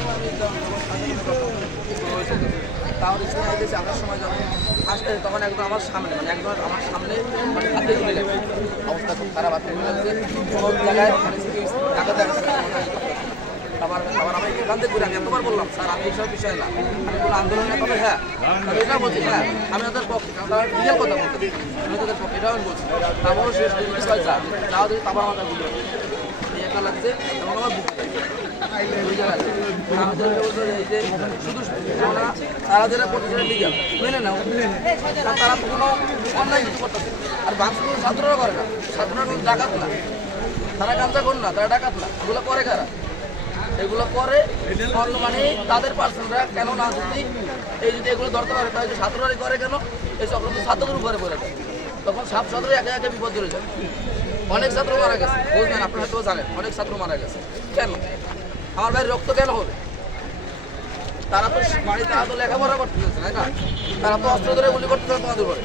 সময় আমি তাহলে সে আইতেছে আমার সময় যখন আসতে তখন একদম আমার সামনে মানে একদম আমার সামনে মানে হাতে তুলে গেছে অবস্থা খুব খারাপ হাতে তুলে গেছে কোনো জায়গায় মানে টাকা দেখাচ্ছে আবার আবার আমি এখান থেকে ঘুরে আমি এতবার বললাম স্যার আমি এইসব বিষয় না আমি কোনো আন্দোলনের তবে হ্যাঁ তবে এটা বলছি হ্যাঁ আমি ওদের পক্ষে তারা রিয়েল কথা বলতে আমি তোদের পক্ষে এটাও আমি বলছি তারপরও শেষ বিষয় যা তাও যদি তারপর আমার বুঝতে এই একটা লাগছে এবং আমার বুঝতে শুধু তারা যারা প্রতিষ্ঠানের লিগাল মেনে নাও তারা কোনো অন্যায় কিছু করতেছে আর বাংলাদেশ ছাত্ররা করে না ছাত্ররা কোনো ডাকাত না তারা গাঁজা কর না তারা ডাকাত না এগুলো করে কারা এগুলো করে অন্য মানে তাদের পার্সনরা কেন না যদি এই যদি এগুলো ধরতে পারে তাহলে ছাত্ররাই করে কেন এই চক্রান্ত ছাত্রদের উপরে পড়ে যায় তখন সব ছাত্রই একে একে বিপদ ধরে যায় অনেক ছাত্র মারা গেছে বুঝলেন আপনারা হয়তো জানেন অনেক ছাত্র মারা গেছে কেন আমার ভাই রক্ত কেন হবে তারা তো বাড়িতে আদৌ লেখাপড়া করতেছে তাই না তারা তো অস্ত্র ধরে গুলি করতেছে তোমাদের উপরে